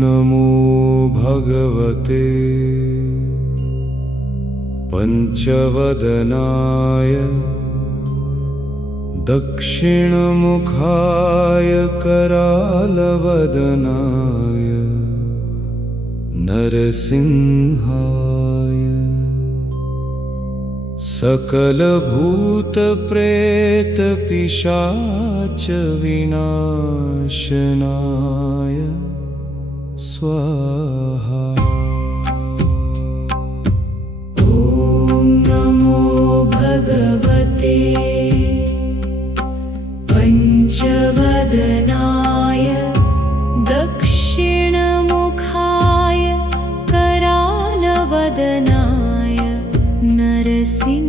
नमो भगवते पंचवदनाय दक्षिणमुखाय करालवदनाय नरसिंहाय सकलभूतप्रेतपिशाच विनाशनाय स्वाहा। ॐ नमो भगवते पंचवदनाय दक्षिणमुखाय करालवदनाय नरसिंहाय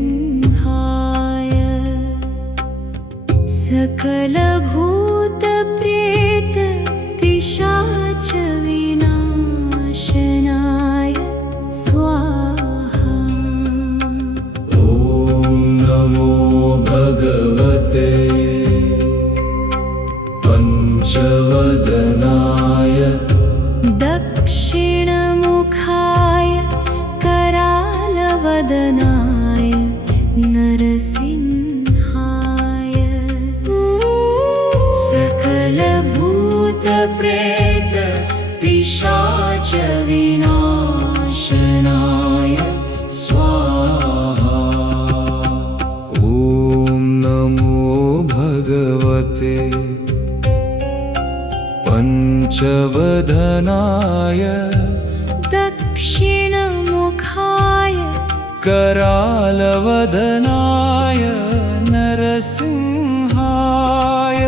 सकलभूतप्रेतपिशाच विनाशनाय स्वाहा। ॐ नमो भगवते पंचवदनाय दक्षिणमुखाय करालवदनाय नरसिंहाय सकलभूतप्रेतपिशाच विनाशनाय स्वाहा। ॐ नमो भगवते पंचवदनाय दक्षिणमुखाय करालवदनाय नरसिंहाय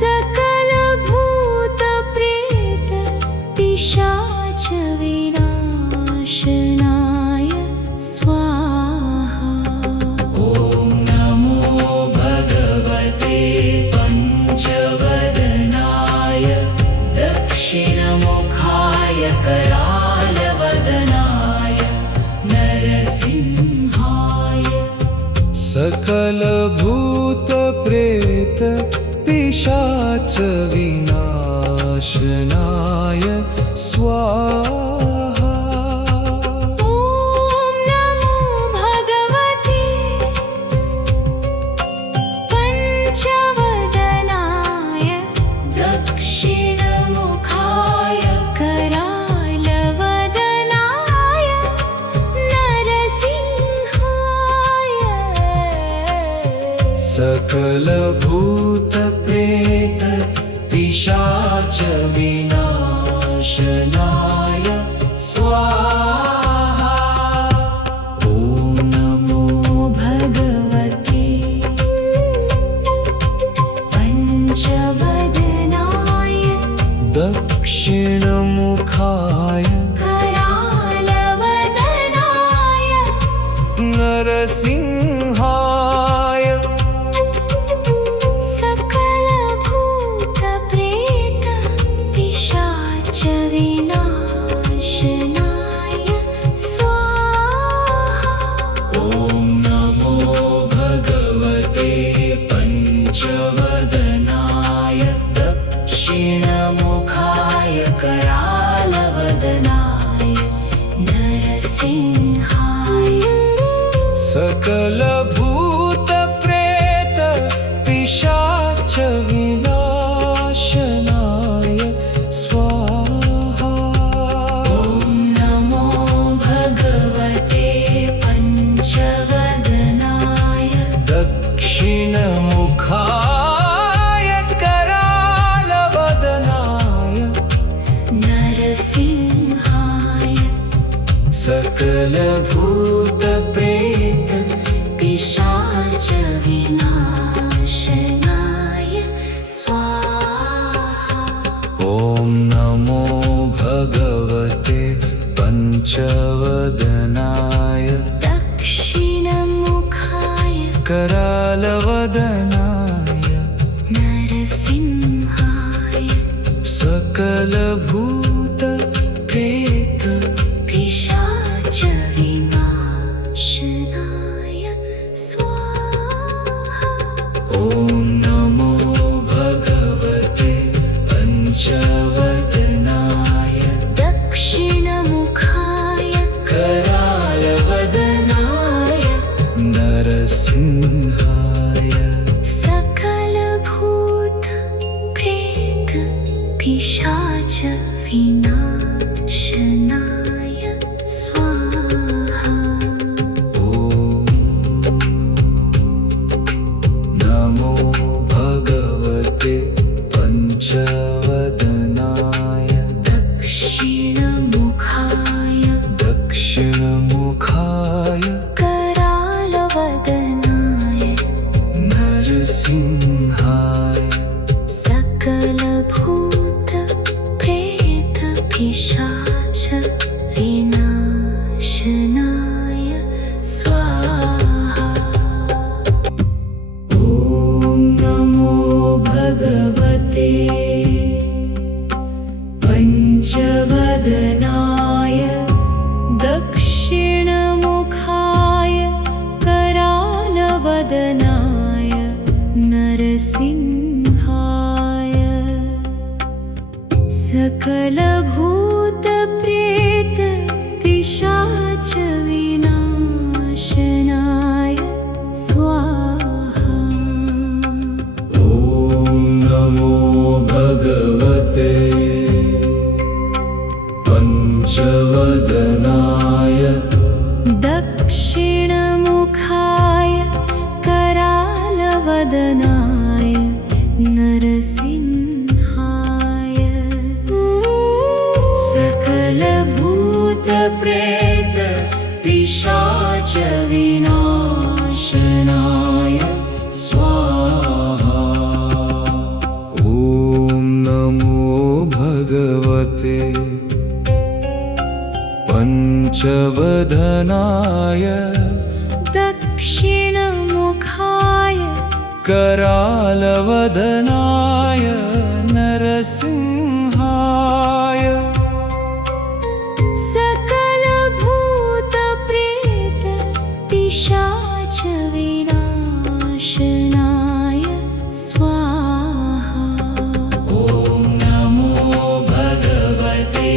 सकलभूतप्रेतपिशाच विनाशनाय स्वाहा। ॐ नमो भगवते पंचवदनाय दक्षिणमुखाय करालवदनाय नरसिंहाय सकलभूतप्रेतपिशाच विनाशनाय स्वाहा। ॐ नमो भगवते पंचवदनाय दक्षिणमुखाय करालवदनाय नरसिंहाय सकलभूतप्रेतपिशाच विनाशनाय स्वाहा। ॐ नमो भगवते पंचवदनाय दक्षिणमुखाय करालवदनाय नरसिंहाय सकलभूतप्रेतपिशाच विनाशनाय स्वाहा। ॐ नमो भगवते पंचवदनाय दक्षिणमुखाय करालवदनाय नरसिंहाय सकलभूतप्रेतपिशाच विनाशनाय स्वाहा। ॐ नमो भगवते पंचवदनाय दक्षिणमुखाय करालवदनाय नरसिंहाय सकलभूतप्रेतपिशाच विनाशनाय स्वाहा। ॐ नमो भगवते पंचवदनाय दक्षिणमुखाय करालवदनाय नरसिंहाय सकलभूतप्रेतपिशाच विनाशनाय स्वाहा। ॐ नमो भगवते पञ्चवदनाय दक्षिणमुखाय करालवदनाय नरसिंहाय सकलभूत प्रेत पिशाच विनाशनाय स्वाहा। ॐ नमो भगवते पञ्चवदनाय दक्षिणमुखाय दक्षिणमुखाय करालवदनाय नरसिंहाय सकलभूत प्रेत पिशाच विनाशनाय स्वाहा। ॐ नमो भगवते पञ्चवदनाय दक्षिणमुखाय करालवदनाय नरसिंहाय सकलभूत प्रेत पिशाच विनाशनाय स्वाहा। ॐ नमो भगवते पञ्चवदनाय दक्षिणमुखाय करालवदनाय नरसिंहाय सकलभूत प्रेत पिशाच विनाशनाय स्वाहा। ॐ नमो भगवते पञ्चवदनाय दक्षिणमुखाय करालवदनाय नरसिंहाय सकलभूत प्रेत पिशाच विनाशनाय स्वाहा। ॐ नमो भगवते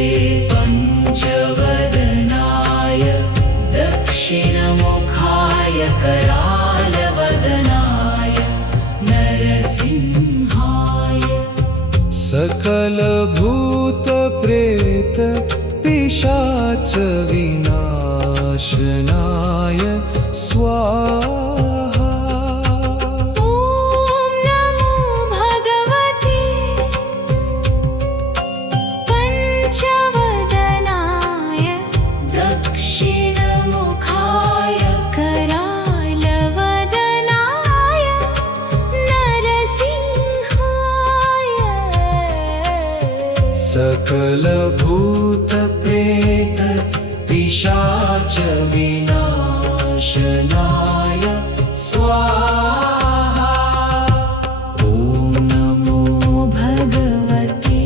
पञ्चवदनाय दक्षिणमुखाय करालवदनाय नरसिंहाय सकलभूत प्रेत पिशाच विनाशनाय स्वाहा। ॐ नमो भगवते पञ्चवदनाय दक्षिणमुखाय करालवदनाय नरसिंहाय सकलभूत प्रेत पिशाच विनाशनाय स्वाहा। ॐ नमो भगवते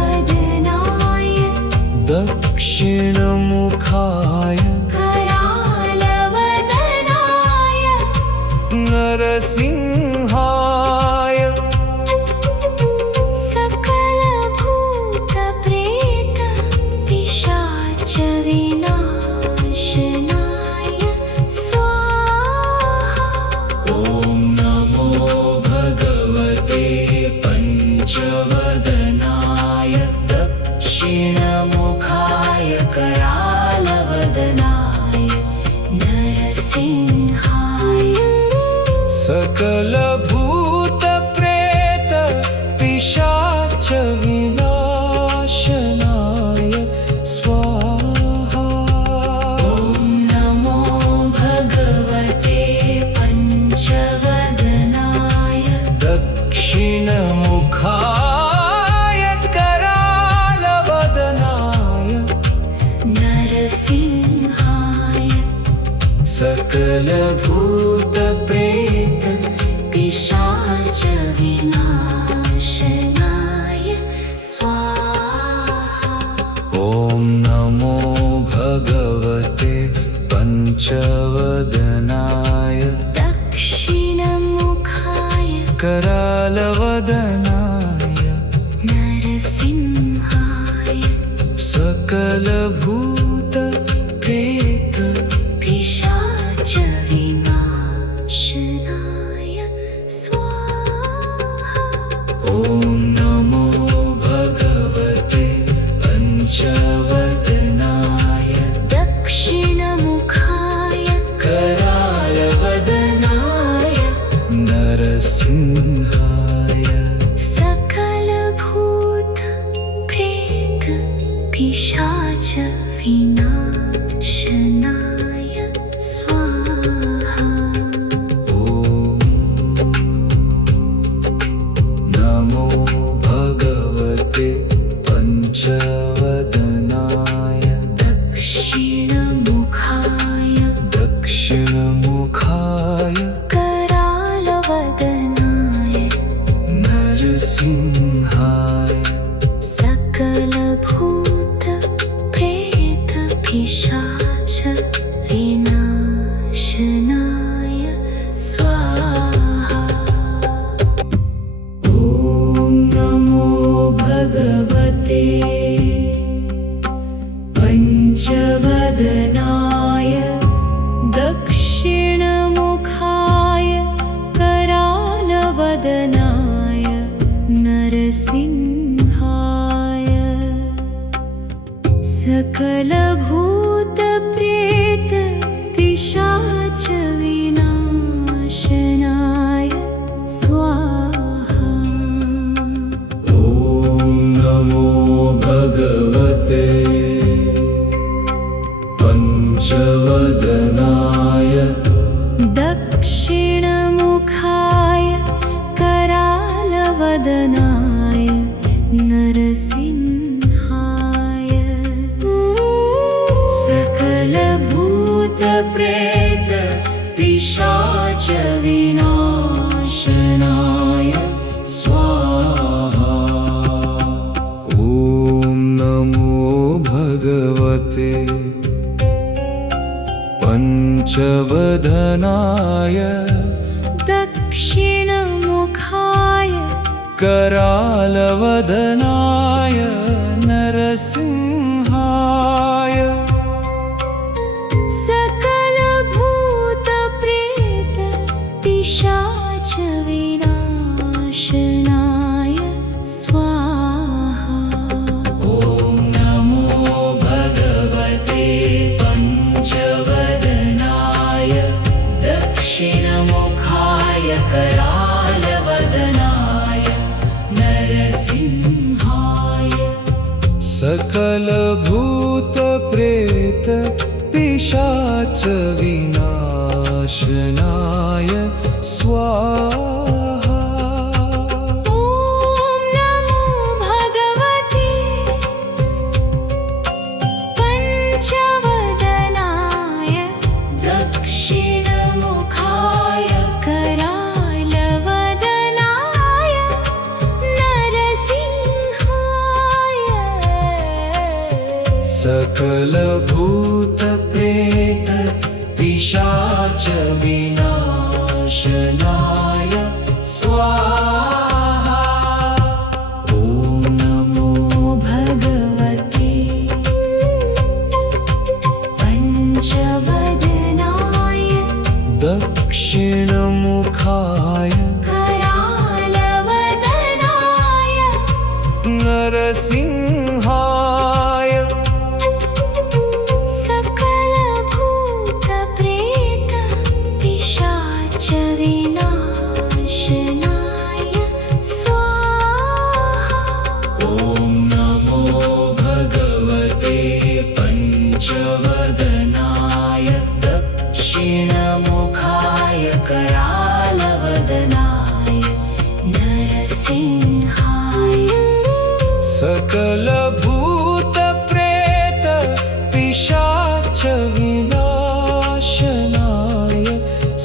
पञ्चवदनाय दक्षिणमुखाय करालवदनाय नरसिंहाय सकलभूत प्रेत पिशाच विनाशनाय स्वाहा। ॐ नमो भगवते पञ्चवदनाय दक्षिणमुखाय करालवदनाय नरसिंहाय सकलभूत प्रेत पिशाच विनाशनाय स्वाहा। ॐ नमो भगवते पञ्चवदनाय दक्षिणमुखाय करालवदनाय नरसिंहाय सकलभूत प्रेत पिशाच विनाशनाय स्वाहा। ॐ नमो भगवते पञ्चवदनाय पंचवदनाय दक्षिणमुखाय करालवदनाय नरसिंहाय सकलभूतप्रेत पिशाच विनाशनाय स्वाहा। ॐ नमो भगवते पंचवदनाय दक्षिणमुखाय करालवदनाय नरसिंहाय सकलभूतप्रेत पिशाच विनाशनाय स्वाहा। ॐ नमो भगवते पंचवदनाय दक्षिणमुखाय करालवदनाय नरसिंहाय सकलभूतप्रेत पिशाच विनाशनाय स्वाहा। ॐ नमो भगवते पंचवदनाय दक्षिणमुखाय करालवदनाय नरसिंहाय सकलभूतप्रेत पिशाच विनाशनाय स्वाहा। ॐ नमो भगवते पंचवदनाय दक्षिणमुखाय करालवदनाय नरसिंहाय सकलभूतप्रेत पिशाच विनाशनाय स्वाहा। ॐ नमो भगवते पंचवदनाय दक्षिणमुखाय करालवदनाय नरसिंहाय सकलभूतप्रेत पिशाच विनाशनाय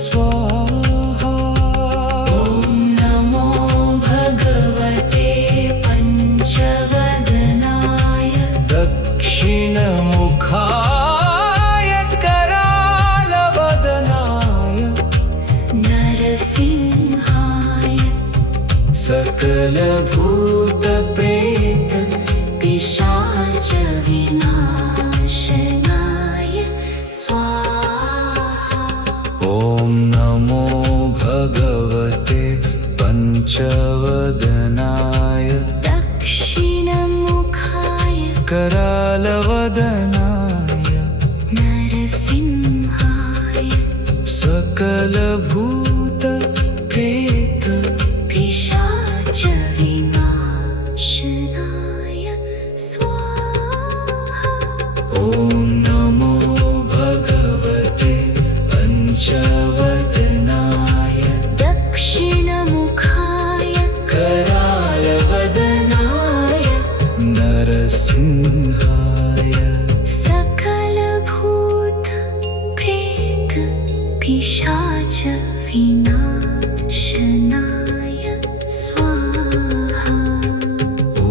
स्वाहा। ॐ नमो भगवते पंचवदनाय दक्षिणमुखाय करालवदनाय नरसिंहाय सकलभूतप्रेत पिशाच विनाशनाय स्वाहा। ॐ नमो भगवते पंचवदनाय दक्षिणमुखाय करालवदनाय नरसिंहाय सकलभूतप्रेत पिशाच विनाशनाय स्वाहा। ॐ नमो भगवते पंचवदनाय दक्षिणमुखाय करालवदनाय नरसिंहाय सकलभूतप्रेत पिशाच विनाशनाय स्वाहा। ॐ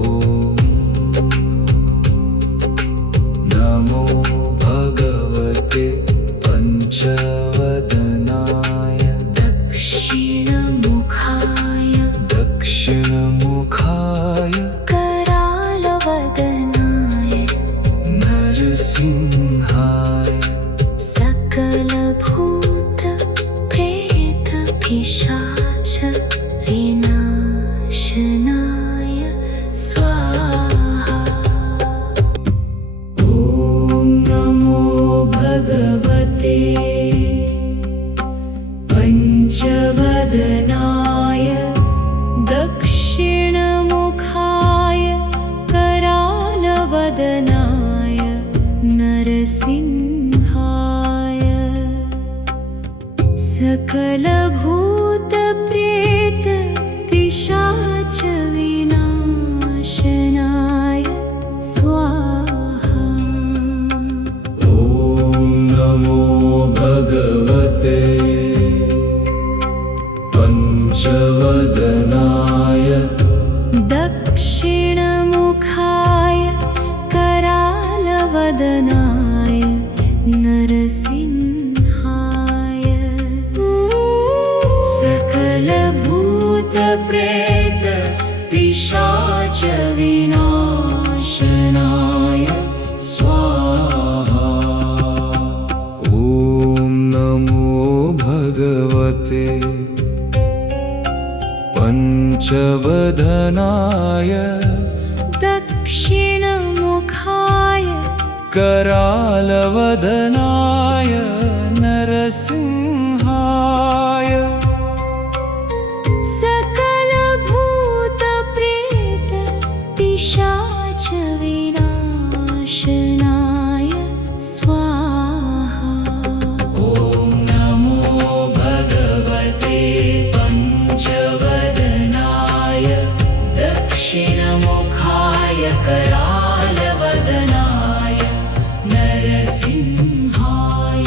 नमो भगवते पंचवदनाय दक्षिणमुखाय दक्षिणमुखाय करालवदनाय नरसिंहाय सकलभूतप्रेत सकलभूतप्रेत पिशाच विनाशनाय स्वाहा। ॐ नमो भगवते पंचवदनाय दक्षिणमुखाय करालवदनाय नरसिंहाय। सकलभूतप्रेत पिशाच विनाशनाय स्वाहा। ॐ नमो भगवते पंचवदनाय दक्षिणमुखाय करालवदनाय नरसिंहाय। सकलभूतप्रेत पिशाच विनाशनाय स्वाहा। ॐ नमो भगवते पंचवदनाय दक्षिणमुखाय करालवदनाय नरसिंहाय।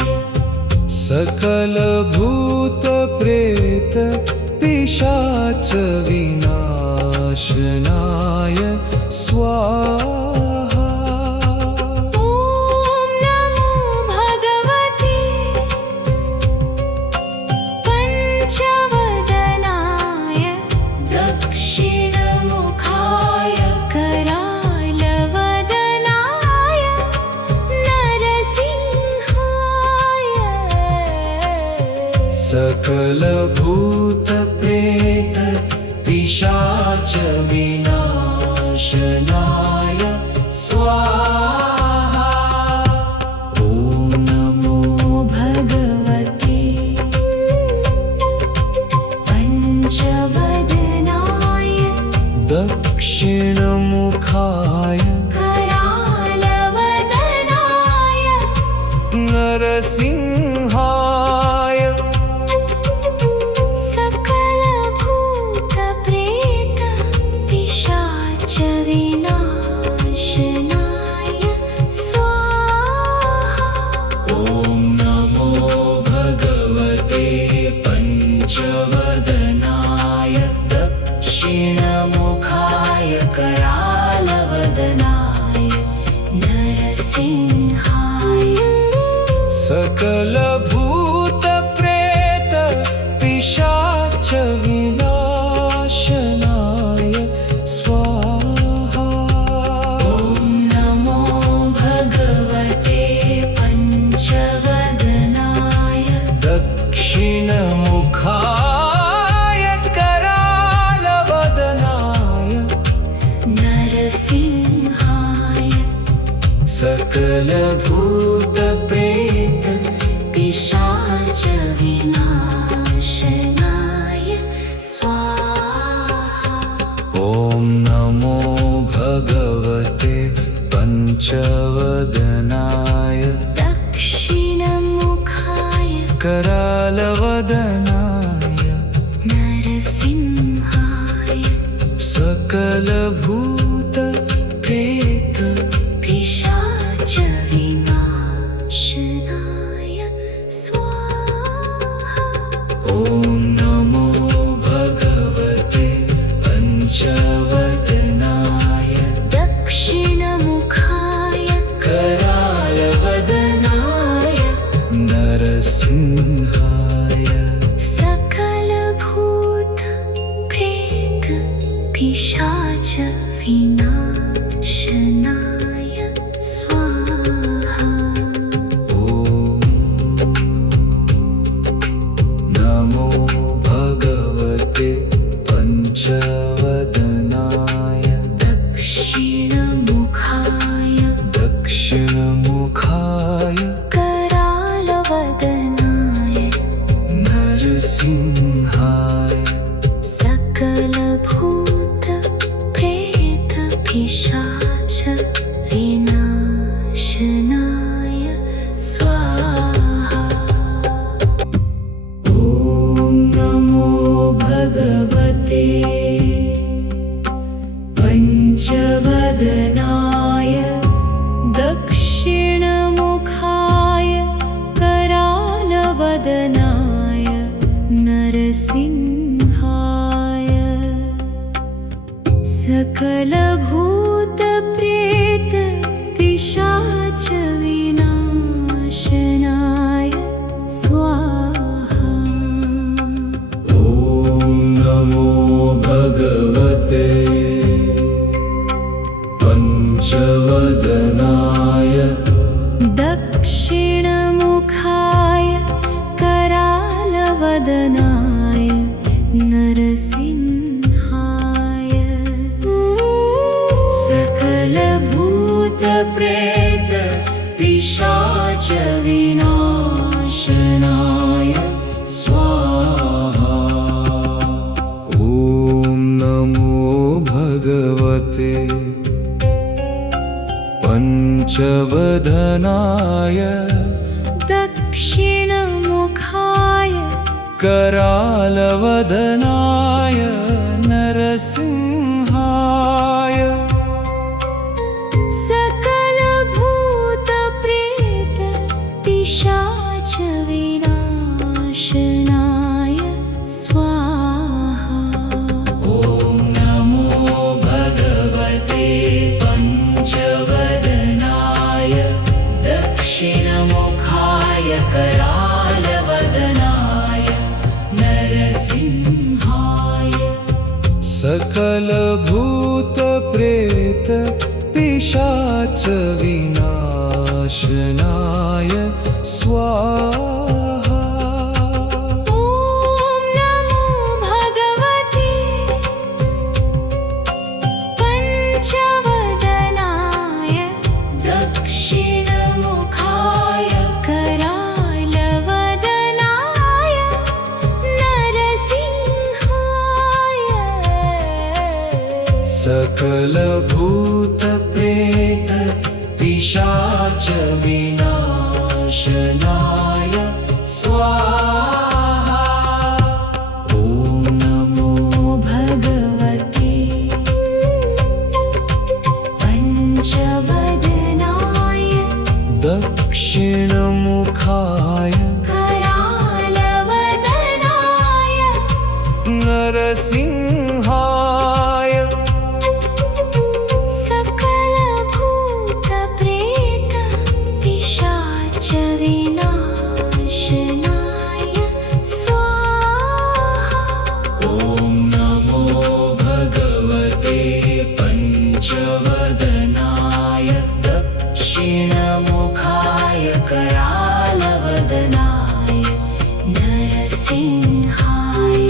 सकलभूतप्रेत पिशाच विनाशनाय स्वाहा। ॐ नमो भगवते पंचवदनाय दक्षिणमुखाय करालवदनाय नरसिंहाय। सकलभूतप्रेत पिशाच विनाशनाय स्वाहा। ॐ नमो भगवते पंचवदनाय दक्षिणमुखाय करालवदनाय नरसिंहाय। सकलभूतप्रेत पिशाच विनाशनाय स्वाहा। ॐ नमो भगवते पंचवदनाय दक्षिणमुखाय करालवदनाय नरसिंहाय। सकलभूतप्रेत पिशाच विनाशनाय स्वाहा। ॐ नमो भगवते पंचवदनाय दक्षिणमुखाय करालवदनाय नरसिंहाय। सकलभूतप्रेत पिशाच विनाशनाय स्वाहा। ॐ नमो भगवते पंचवदनाय दक्षिणमुखाय करालवदनाय नरसिंहाय। सकलभूतप्रेत पिशाच विनाशनाय स्वाहा। ॐ नमो भगवते पंचवदनाय दक्षिणमुखाय करालवदनाय नरसिंहाय। सकलभूतप्रेत पिशाच विनाशनाय स्वाहा। ॐ नमो भगवते पंचवदनाय सकलभूतप्रेतपिशाचविनाशनाय नरसिंहाय सकलभूतप्रेतपिशाचविनाशनाय स्वाहा। ॐ नमो भगवते पञ्चवदनाय दक्षिणमुखाय करालवदनाय नरसिंहाय सकलभूतप्रेतपिशाचविनाशनाय स्वाहा। ॐ नमो भगवते पञ्चवदनाय दक्षिणमुखाय करालवदनाय नरसिंहाय सकलभूतप्रेतपिशाचविनाशनाय स्वाहा। ॐ नमो भगवते पञ्चवदनाय दक्षिणमुखाय करालवदनाय नरसिंहाय सकलभूतप्रेतपिशाचविनाशनाय स्वाहा। ॐ नमो भगवते पञ्चवदनाय दक्षिणमुखाय करालवदनाय नरसिंहाय सकलभूतप्रेतपिशाचविनाशनाय स्वाहा। ॐ नमो भगवते पञ्चवदनाय दक्षिणमुखाय करालवदनाय नरसिंहाय सकलभूतप्रेतपिशाचविनाशनाय स्वाहा। ॐ नमो भगवते पञ्चवदनाय दक्षिणमुखाय करालवदनाय नरसिंहाय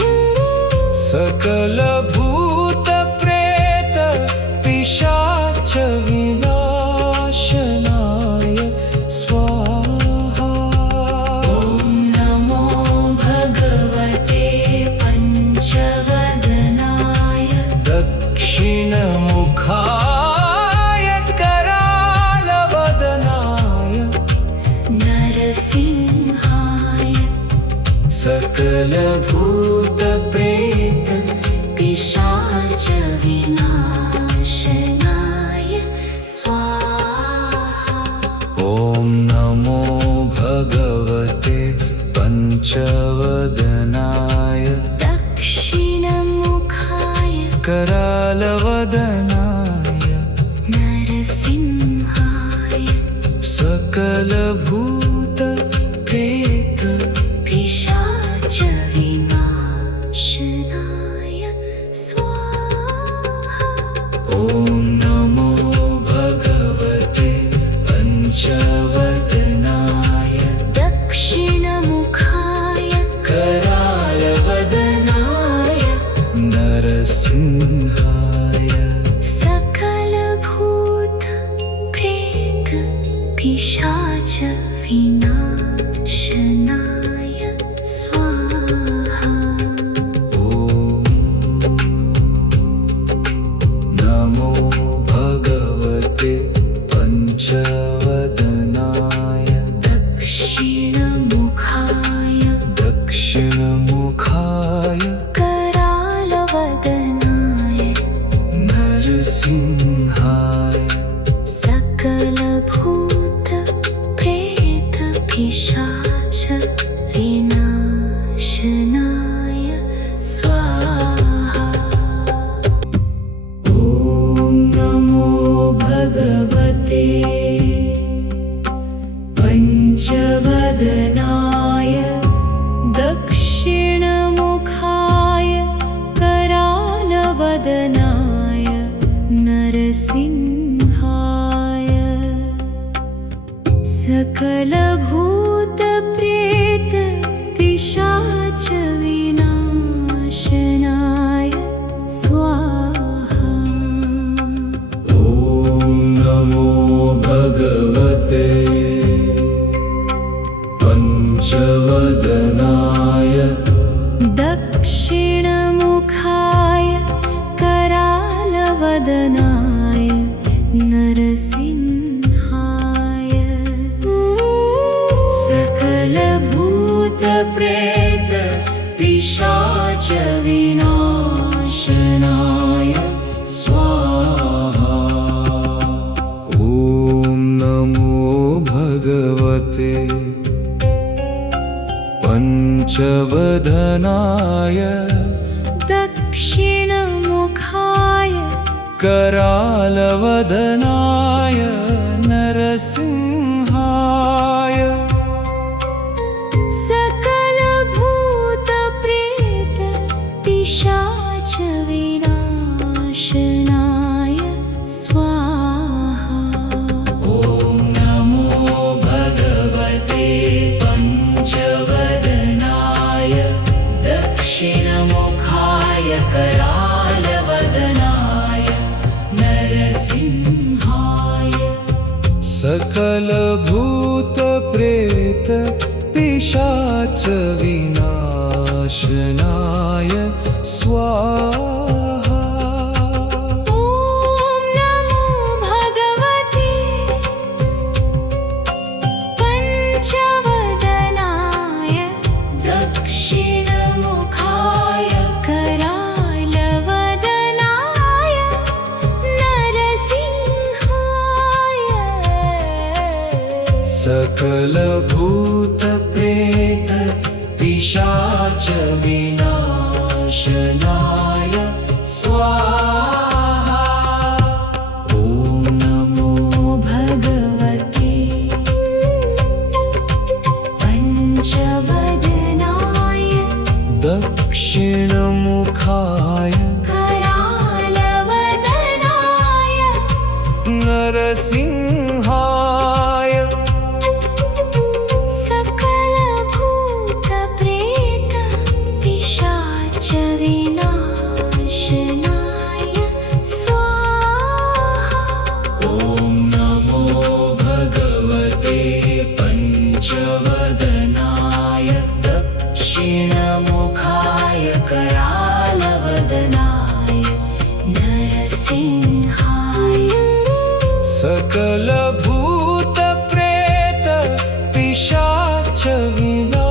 सकलभूतप्रेतपिशाचविनाशनाय स्वाहा। ॐ नमो भगवते पञ्चवदनाय दक्षिणमुखाय करालवदनाय नरसिंहाय सकलभूतप्रेतपिशाचविनाशनाय स्वाहा। ॐ नमो भगवते पञ्चवदनाय दक्षिणमुखाय करालवदनाय नरसिंहाय सकलभूतप्रेतपिशाचविनाशनाय स्वाहा। ॐ नमो भगवते पञ्चवदनाय दक्षिणमुखाय करालवदनाय नरसिंहाय सकलभूतप्रेतपिशाचविनाशनाय स्वाहा। ॐ नमो भगवते पञ्चवदनाय दक्षिणमुखाय दक्षिणमुखाय करालवदनाय नरसिंहाय सकलभूतप्रेतपिशाचविनाशनाय पञ्चवदनाय दक्षिणमुखाय करालवदनाय नरसिंहाय सकलभूतप्रेत पिशाच विनाशनाय स्वाहा। ॐ नमो भगवते पञ्चवदनाय दक्षिणमुखाय करालवदनाय नरसिंहाय सकलभूतप्रेत पिशाच विनाशनाय स्वाहा। ॐ नमो भगवते पञ्चवदनाय दक्षिणमुखाय करालवदनाय नरसिंहाय सकलभूतप्रेत पिशाच विनाशनाय स्वाहा। ॐ नमो भगवते पञ्चवदनाय दक्षिणमुखाय करालवदनाय नरसिंहाय सकलभूतप्रेत पिशाच विनाशनाय स्वाहा। ॐ नमो भगवते पञ्चवदनाय दक्षिणमुखाय करालवदनाय नरसिंहाय सकलभूतप्रेत पिशाच विनाशनाय स्वाहा। ॐ नमो भगवते पञ्चवदनाय दक्षिणमुखाय करालवदनाय नरसिंहाय सकलभूतप्रेत पिशाच विनाशनाय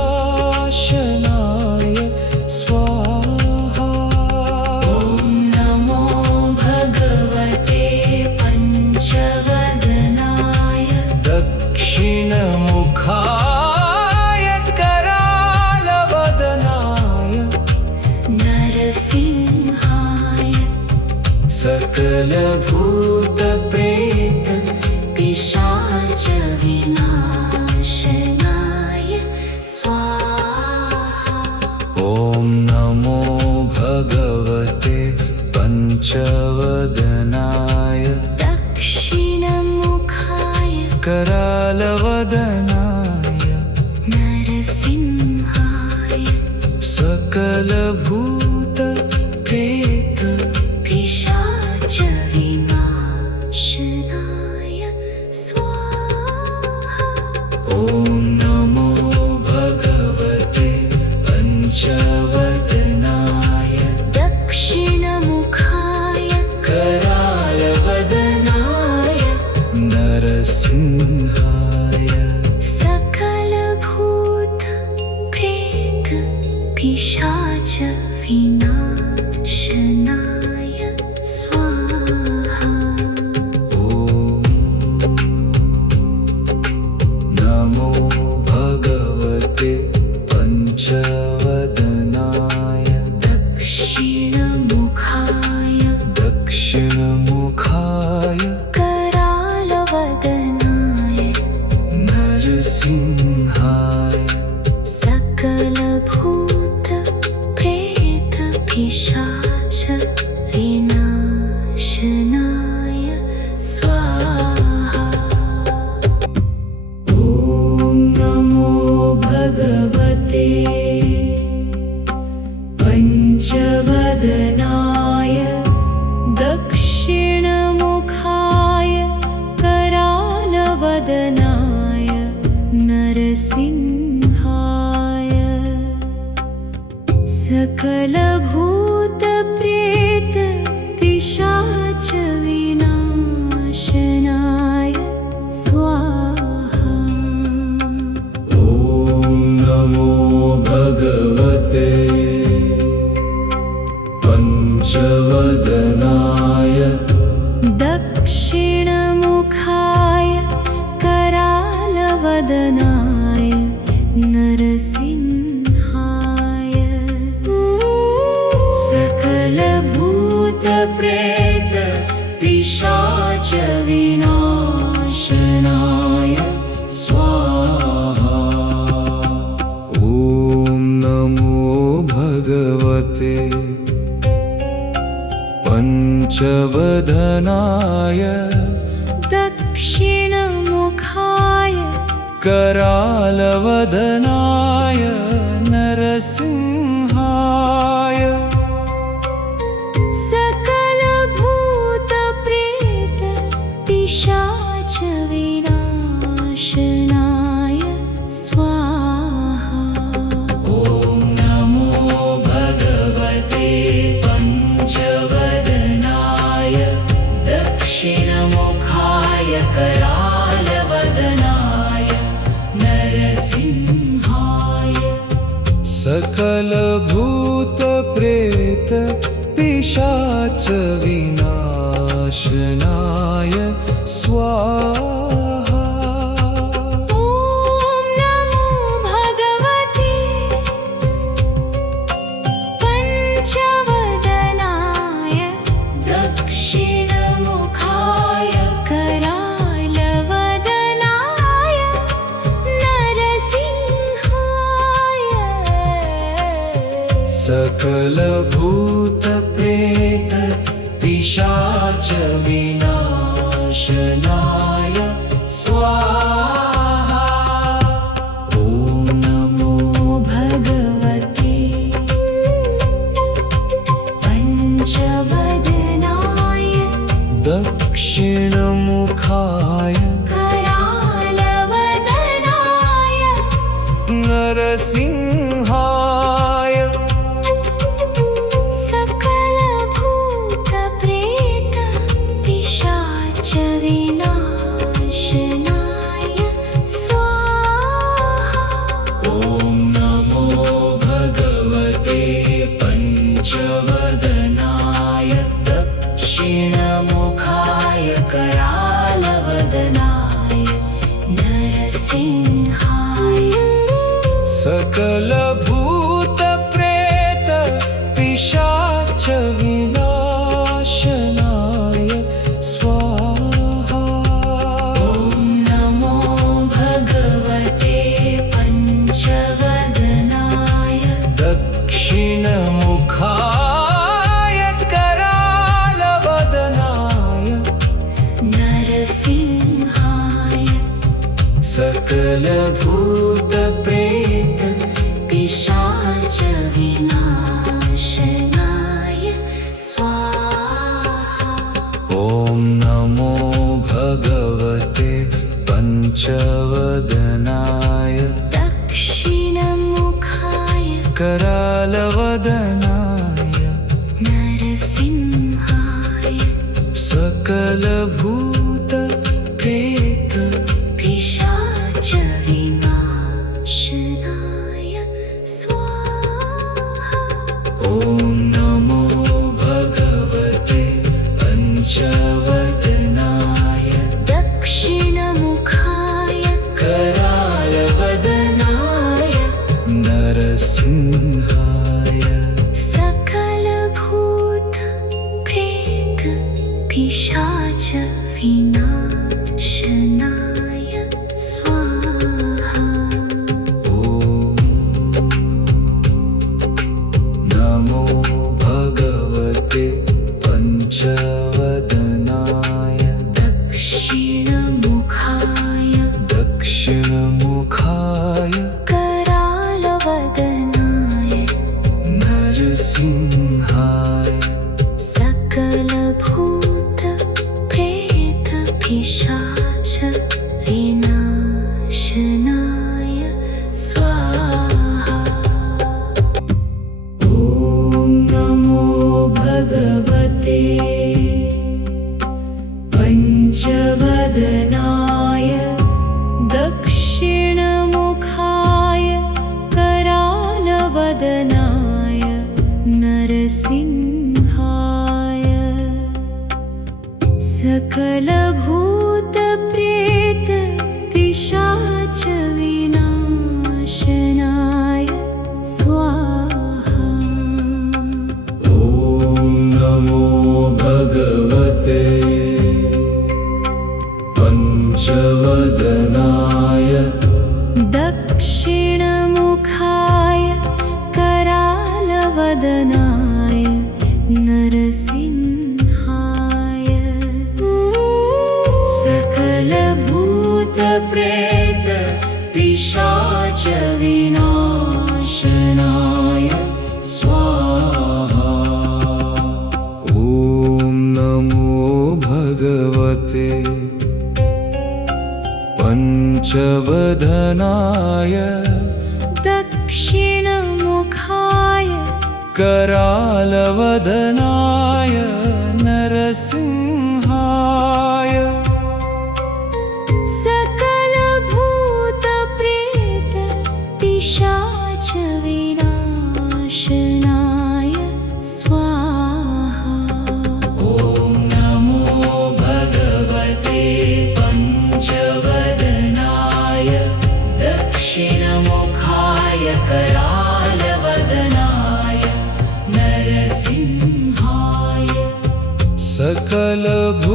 स्वाहा। ॐ नमो भगवते पञ्चवदनाय दक्षिणमुखाय करालवदनाय नरसिंहाय सकलभूतप्रेत पिशाच विनाशनाय स्वाहा। ॐ नमो भगवते पञ्चवदनाय दक्षिणमुखाय करालवदनाय नरसिंहाय सकलभूतप्रेत पिशाच विनाशनाय स्वाहा। ॐ नमो भगवते पञ्चवदनाय दक्षिणमुखाय करालवदनाय नरसिंहाय सकलभूतप्रेत पिशाच विनाशनाय स्वाहा। ॐ नमो भगवते पञ्चवदनाय दक्षिणमुखाय दक्षिणमुखाय करालवदनाय नरसिंहाय सकलभूतप्रेत पिशाच विनाशनाय स्वाहा। ॐ नमो भगवते सकलभूत प्रेत पिशाच विनाशनाय स्वाहा। ॐ नमो भगवते पञ्चवदनाय दक्षिणमुखाय करालवदनाय नरसिंहाय। सकलभूतप्रेत पिशाच विनाशनाय स्वाहा। ॐ नमो भगवते पञ्चवदनाय दक्षिणमुखाय करालवदनाय नरसिंहाय। सकलभूतप्रेत पिशाच विनाशनाय स्वाहा। ॐ नमो भगवते पञ्चवदनाय दक्षिणमुखाय करालवदनाय नरसिंहाय। सकलभूतप्रेत पिशाच विनाशनाय स्वाहा। ॐ नमो भगवते पञ्चवदनाय दक्षिणमुखाय करालवदनाय नरसिंहाय। सकलभूतप्रेत पिशाच विनाशनाय स्वाहा। ॐ नमो भगवते पञ्चवदनाय दक्षिणमुखाय करालवदनाय नरसिंहाय। सकलभूतप्रेत पिशाच विनाशनाय स्वाहा। ॐ नमो भगवते पञ्चवदनाय दक्षिणमुखाय करालवदनाय नरसिंहाय। सकलभूतप्रेत पिशाच विनाशनाय स्वाहा। ॐ नमो भगवते पञ्चवदनाय दक्षिणमुखाय करालवदनाय नरसिंहाय। सकलभूतप्रेत पिशाच विनाशनाय स्वाहा। ॐ नमो भगवते पञ्चवदनाय दक्षिणमुखाय करालवदनाय नरसिंहाय। सकलभूतप्रेत पिशाच विनाशनाय स्वाहा। ॐ नमो भगवते पञ्चवदनाय दक्षिणमुखाय करालवदनाय नरसिंहाय। सकलभूतप्रेत पिशाच विनाशनाय स्वाहा। ॐ नमो करालवदनाय नरसिंहाय सकलभूतप्रेत पिशाच विनाशनाय स्वाहा। ॐ नमो भगवते पंचवदनाय दक्षिणमुखाय करालवदनाय नरसिंहाय सकलभूतप्रेत पिशाच विनाशनाय स्वाहा। ॐ नमो भगवते पंचवदनाय दक्षिणमुखाय करालवदनाय नरसिंहाय सकलभूतप्रेत पिशाच विनाशनाय स्वाहा। ॐ नमो भगवते पंचवदनाय दक्षिणमुखाय करालवदनाय नरसिंहाय सकलभूतप्रेत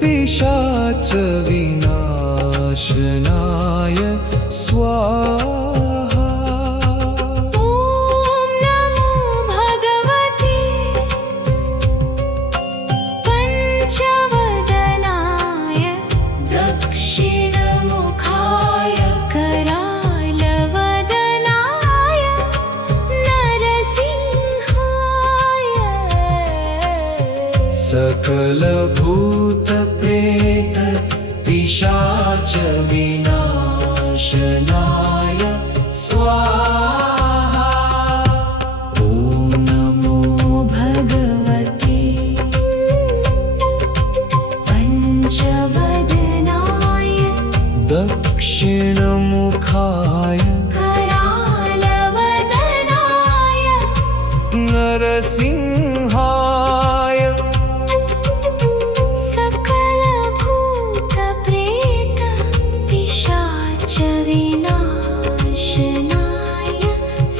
पिशाच विनाशनाय स्वाहा। ॐ नमो भगवते पंचवदनाय दक्षिणमुखाय करालवदनाय नरसिंहाय सकलभूतप्रेत पिशाच विनाशनाय स्वाहा। ॐ नमो भगवते पंचवदनाय दक्षिणमुखाय करालवदनाय नरसिंहाय सकलभूतप्रेत पिशाच विनाशनाय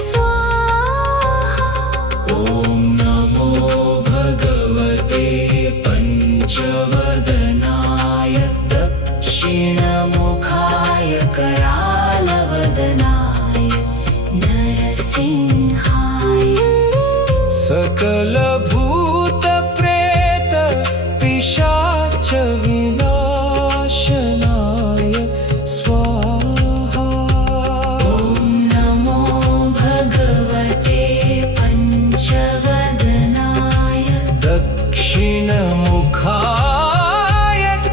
स्वाहा। ॐ नमो भगवते पंचवदनाय दक्षिणमुखाय करालवदनाय नरसिंहाय सकलभूतप्रेत पिशाच विनाशनाय स्वाहा। ॐ नमो भगवते पंचवदनाय दक्षिणमुखाय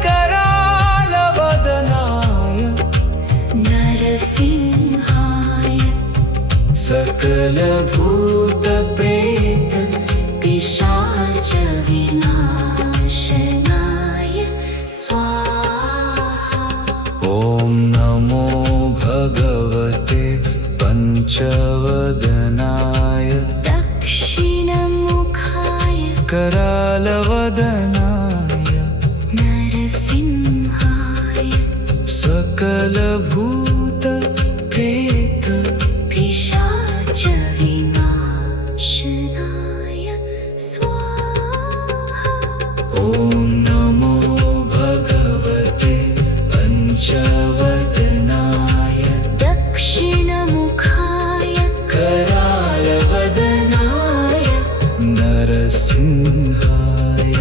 करालवदनाय नरसिंहाय सकलभूतप्रेत पिशाच विनाशनाय स्वाहा। ॐ नमो भगवते पंचवदनाय दक्षिणमुखाय करालवदनाय नरसिंहाय सकलभूतप्रेत पिशाच विनाशनाय स्वाहा। ॐ नमो भगवते पंचवदनाय दक्षिणमुखाय करालवदनाय नरसिंहाय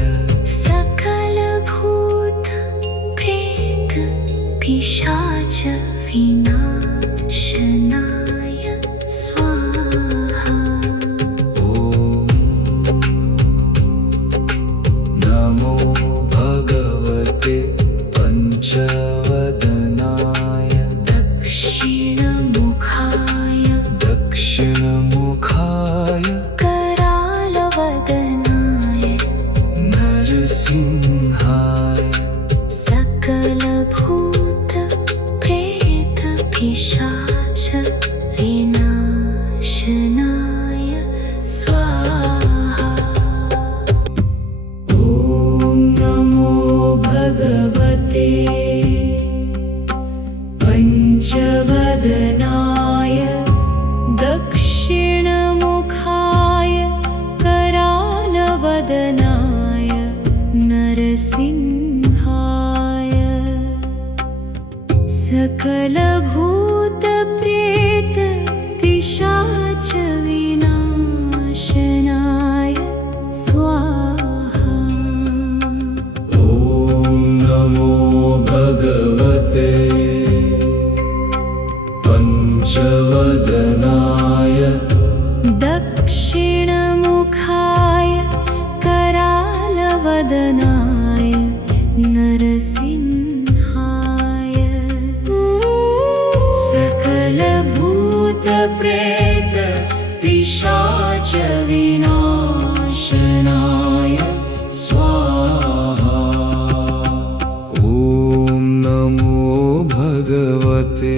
सकलभूतप्रेत पिशाच विनाशनाय स्वाहा। ॐ नमो भगवते पंचवदनाय दक्षिणमुखाय दक्षिणमुखाय करालवदनाय नरसिंहाय सकलभूतप्रेत पिशाच विनाशनाय सकलभूतप्रेत पिशाच विनाशनाय स्वाहा। ॐ नमो भगवते पंचवदनाय दक्षिणमुखाय करालवदनाय नरसिंहाय। सकलभूतप्रेत पिशाच विनाशनाय स्वाहा। ॐ नमो भगवते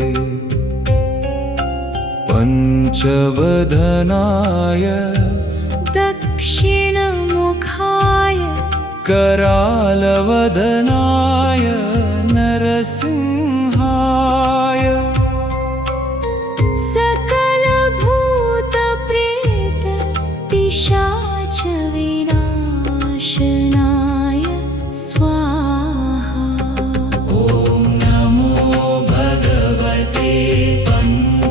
पंचवदनाय दक्षिणमुखाय करालवदनाय नरसिंहाय। सकलभूतप्रेत पिशाच विनाशनाय स्वाहा। ॐ नमो भगवते पंचवदनाय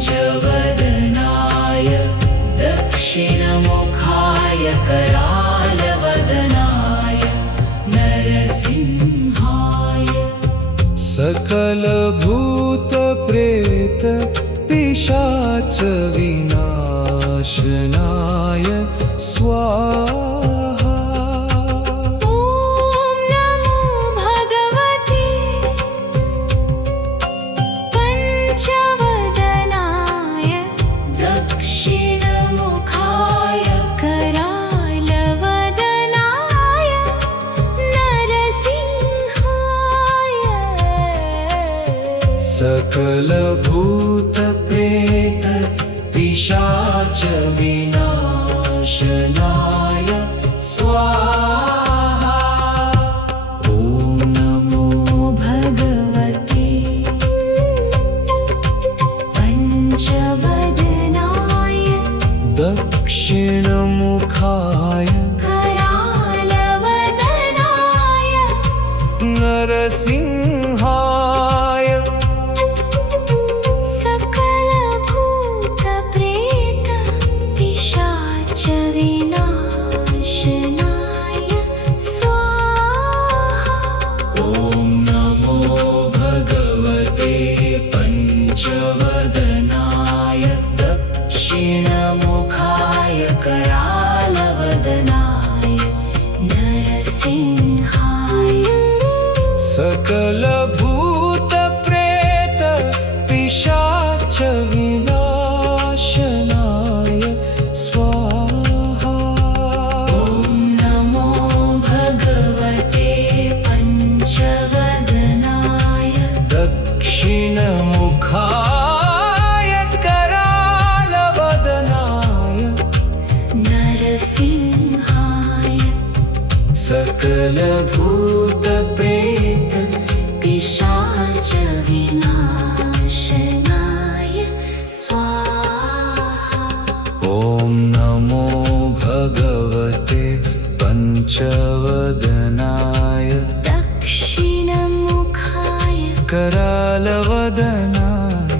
दक्षिणमुखाय करालवदनाय नरसिंहाय। सकलभूतप्रेत पिशाच विनाशनाय स्वाहा। ॐ नमो भगवते पंचवदनाय दक्षिणमुखाय करालवदनाय नरसिंहाय। सकलभूतप्रेत पिशाच विनाशनाय स्वाहा। ॐ नमो भगवते पंचवदनाय दक्षिणमुखाय करालवदनाय नरसिंहाय। सकलभूतप्रेत पिशाच विनाशनाय स्वाहा। ॐ नमो भगवते पंचवदनाय दक्षिणमुखाय करालवदनाय नरसिंहाय। सकलभूतप्रेत पिशाच विनाशनाय स्वाहा। ॐ नमो भगवते पंचवदनाय दक्षिणमुखाय करालवदनाय नरसिंहाय। सकलभूतप्रेत पिशाच विनाशनाय स्वाहा। ॐ नमो भगवते पंचवदनाय दक्षिणमुखाय करालवदनाय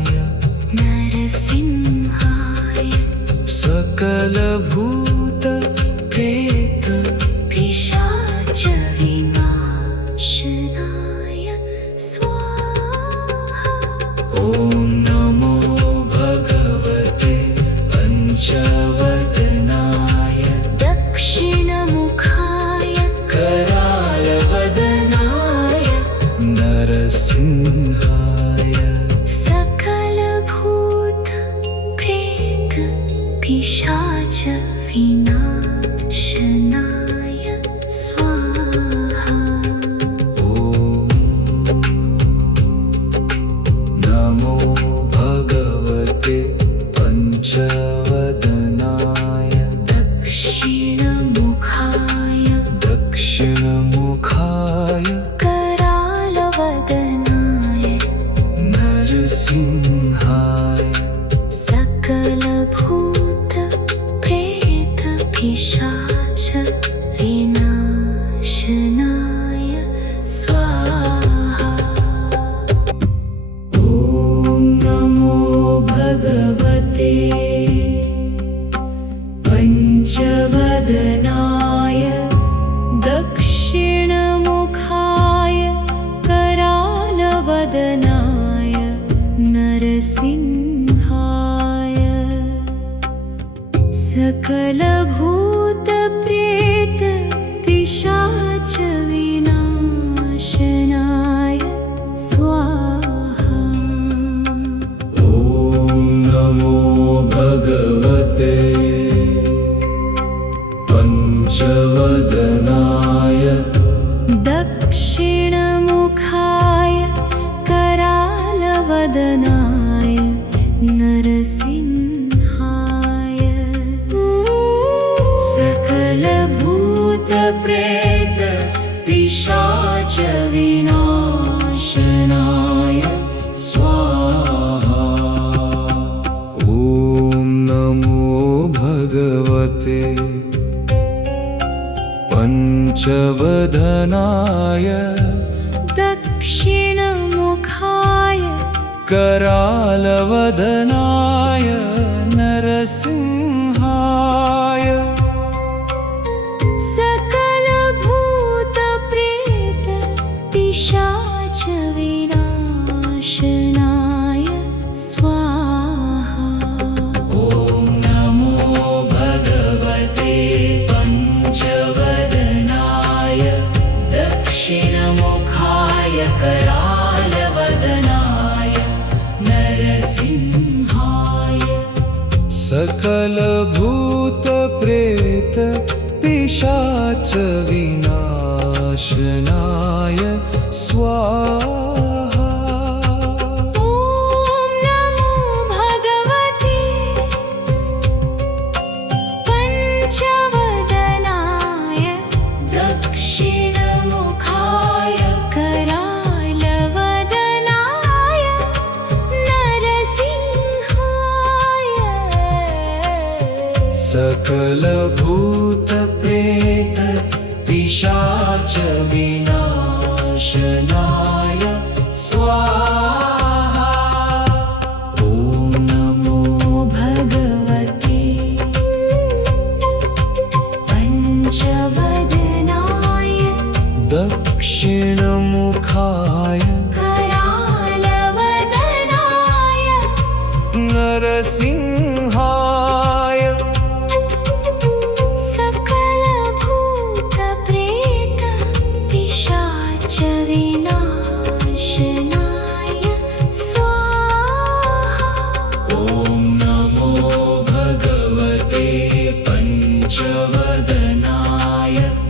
नरसिंहाय। सकलभूतप्रेत पिशाच विनाशनाय स्वाहा। ॐ नमो भगवते पंचवदनाय दक्षिणमुखाय करालवदनाय नरसिंहाय। सकलभूतप्रेत पिशाच विनाशनाय स्वाहा। ॐ नमो भगवते पंचवदनाय दक्षिणमुखाय दक्षिणमुखाय करालवदनाय नरसिंहाय। सकलभूत सकलभूत प्रेत पिशाच विनाशनाय स्वाहा। ॐ नमो भगवते पंचवदनाय दक्षिणमुखाय करालवदनाय नरसिंहाय। सकलभूत प्रेत पिशाच विनाशनाय स्वाहा। ॐ नमो भगवते पंचवदनाय दक्षिणमुखाय करालवदनाय नरसिंहाय। सकलभूत प्रेत पिशाच विनाशनाय स्वाहा। ॐ नमो भगवते पंचवदनाय दक्षिणमुखाय करालवदनाय नरसिंहाय। सकलभूत प्रेत पिशाच विनाशनाय स्वाहा। ॐ नमो भगवते पंचवदनाय दक्षिणमुखाय करालवदनाय नरसिंहाय। सकलभूत प्रेत पिशाच विनाशनाय स्वाहा। ॐ नमो भगवते पंचवदनाय दक्षिणमुखाय करालवदनाय नरसिंहाय। सकलभूत प्रेत पिशाच विनाशनाय स्वाहा। ॐ नमो भगवते पंचवदनाय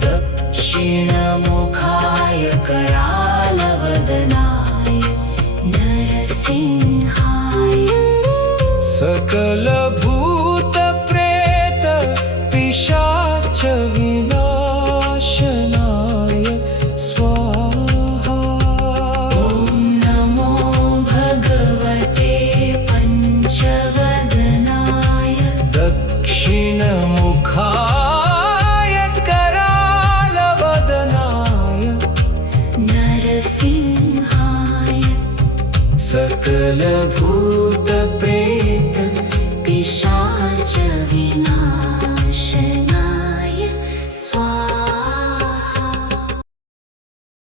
दक्षिणमुखाय करालवदनाय नरसिंहाय। सकलभूत प्रेत पिशाच विनाशनाय स्वाहा। ॐ नमो भगवते पंचवदनाय दक्षिणमुखाय करालवदनाय नरसिंहाय। सकलभूत